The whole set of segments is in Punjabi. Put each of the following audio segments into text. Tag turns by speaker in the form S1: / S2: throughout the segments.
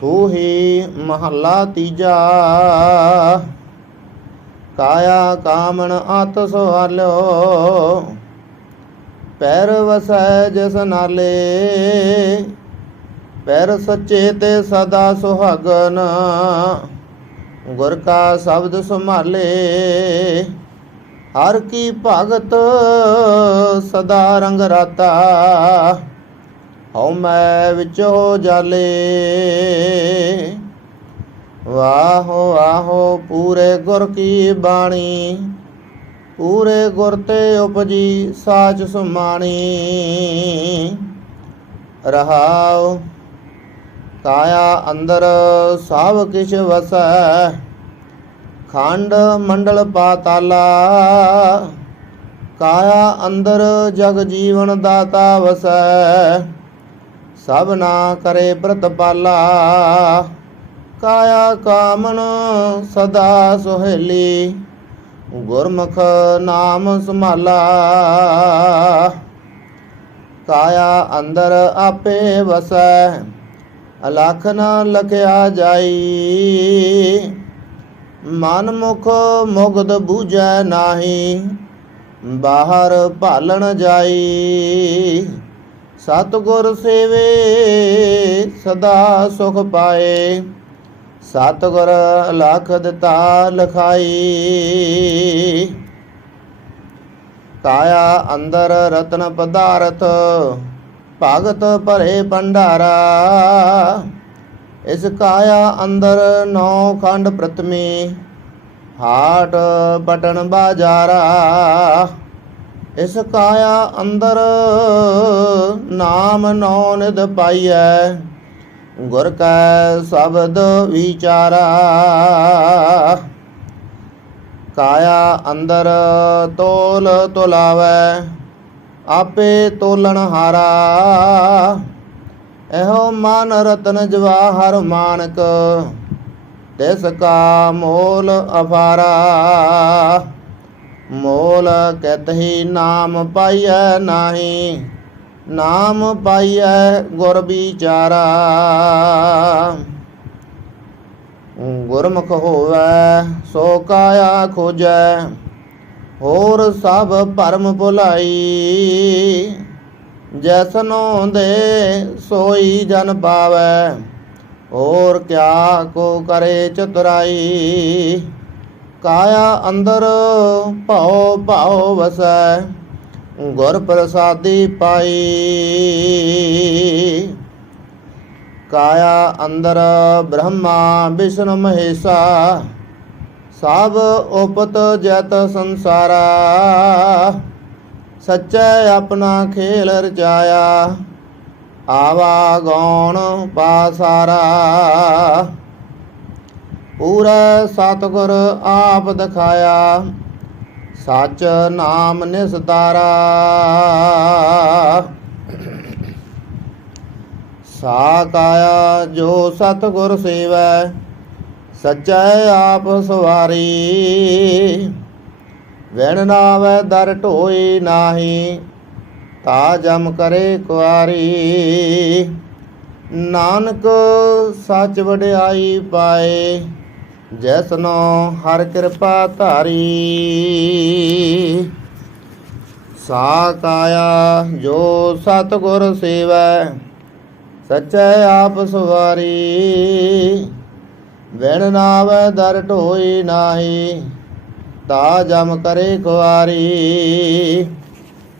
S1: ਸੋਹੀ ਮਹੱਲਾ ਤੀਜਾ। ਕਾਇਆ ਕਾਮਣ ਅਤ ਸਵਾਲਿਓ ਪੈਰ ਵਸੈ ਜਿਸ ਨਾਲੇ। ਪੈਰ ਸੱਚੇ ਤੇ ਸਦਾ ਸੁਹਾਗਨ, ਗੁਰ ਕਾ ਸ਼ਬਦ ਸੰਭਾਲੇ। ਹਰ ਕੀ ਭਗਤ ਸਦਾ ਰੰਗ ਰਾਤਾ। ਹਉ ਮੈਂ ਵਿੱਚੋ ਜਾਲੇ ਵਾਹੋ ਵਾਹੋ, ਪੂਰੇ ਗੁਰ ਕੀ ਬਾਣੀ। ਪੂਰੇ ਗੁਰ ਤੇ ਉਪਜੀ ਸਾਚ ਸੁਮਾਣੀ। ਰਹਾਉ, ਕਾਇਆ ਅੰਦਰ ਸਭ ਕਿਛ ਵਸੈ। ਖੰਡ ਮੰਡਲ ਪਾਤਾਲਾ, ਕਾਇਆ ਅੰਦਰ ਜਗ ਜੀਵਨ ਦਾਤਾ ਵਸੈ। ਸਭ ਨਾ ਕਰੇ ਪ੍ਰਤਪਾਲਾ ਕਾਇਆ ਕਾਮਣ ਸਦਾ ਸੁਹੇਲੀ, ਗੁਰਮੁਖ ਨਾਮ ਸੰਭਾਲਾ। ਕਾਇਆ ਅੰਦਰ ਆਪੇ ਵਸੈ, ਅਲਖ ਨ ਲਖਿਆ ਜਾਈ। ਮਨ ਮੁਖ ਮੁਗਧ ਬੂਝੈ ਨਾਹੀ, ਬਾਹਰ ਭਾਲਣ ਜਾਈ। ਸਤਿਗੁਰ ਸੇਵੇ ਸਦਾ ਸੁਖ ਪਾਏ। ਸਤਿਗੁਰ ਲਖ ਦਿੱਤਾ ਲਖਾਈ। ਕਾਇਆ ਅੰਦਰ ਰਤਨ ਪਦਾਰਥ ਭਗਤ ਭਰੇ ਭੰਡਾਰਾ। ਇਸ ਕਾਇਆ ਅੰਦਰ ਨੌ ਖੰਡ ਪ੍ਰਤਮੀ, ਹਾਟ ਬਟਨ ਬਾਜਾਰਾ। ਇਸ ਕਾਇਆ ਅੰਦਰ ਨਾਮ ਨੌ ਨਿਦ ਪਾਈਐ। ਗੁਰ ਕੈ ਸ਼ਬਦ ਵਿਚਾਰਾ। ਕਾਇਆ ਅੰਦਰ ਤੋਲ ਤੁਲਾਵੈ, ਆਪੇ ਤੋਲਣ ਹਾਰਾ। ਇਹੋ ਮਨ ਰਤਨ ਜਵਾਹਰ ਮਾਨਕ, ਤਿਸ ਕਾ ਮੋਲ ਅਫਾਰਾ। ਮੋਲ ਕਤਹੀ ਨਾਮ ਪਾਈਐ ਨਾਹੀ, ਨਾਮ ਪਾਈਐ ਗੁਰ ਵਿਚਾਰਾ। ਗੁਰਮੁਖ ਹੋਵੇ, ਸੋ ਕਾਇਆ ਖੋਜੈ, ਹੋਰ ਸਭ ਭਰਮ ਭੁਲਾਈ। ਜੈਸਨੋ ਦੇ ਸੋਈ ਜਨ ਪਾਵੈ, ਹੋਰ ਕਿਆ ਕੋ ਕਰੇ ਚਤੁਰਾਈ। ਕਾਇਆ ਅੰਦਰ ਭਉ ਭਉ ਵਸੈ, ਗੁਰ ਪ੍ਰਸਾਦੀ ਪਾਈ। ਕਾਇਆ ਅੰਦਰ ਬ੍ਰਹਮਾ ਵਿਸ਼ਨੂੰ ਮਹੇਸ਼ਾ, ਸਭ ਉਪਤ ਜਤ ਸੰਸਾਰਾ। ਸੱਚੈ ਆਪਣਾ ਖੇਲ ਰਚਾਇਆ, ਆਵਾ ਗੌਣ ਪਾਸਾਰਾ ਪੂਰਾ ਸਤਿਗੁਰ ਆਪ ਦਿਖਾਇਆ, ਸਚ ਨਾਮ ਨਿਸਤਾਰਾ। ਸਾ ਕਾਇਆ ਜੋ ਸਤਿਗੁਰ ਸੇਵੈ, ਸਚੈ ਆਪ ਸਵਾਰੀ। ਵੈਣ ਨਾਵੈ ਦਰ ਢੋਈ ਨਾਹੀ, ਤਾ ਜਮ ਕਰੇ ਕੁਆਰੀ। ਨਾਨਕ ਸੱਚ ਵਡਿਆਈ ਪਾਏ ਜੈਸਨੋ ਹਰ ਕਿਰਪਾ ਧਾਰੀ। ਸਾ ਕਾਇਆ ਜੋ ਸਤਿਗੁਰ ਸੇਵੈ, ਸਚੈ ਆਪ ਸਵਾਰੀ। ਵਿਣ ਨਾਵੈ ਦਰ ਢੋਈ ਨਾਹੀ, ਤਾ ਜਮ ਕਰੇ ਖੁਆਰੀ।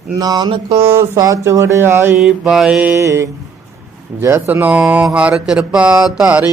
S1: ਨਾਨਕ ਸੱਚ ਵਡਿਆਈ ਪਾਏ ਜੈਸਨੋ ਹਰ ਕਿਰਪਾ ਧਾਰੀ।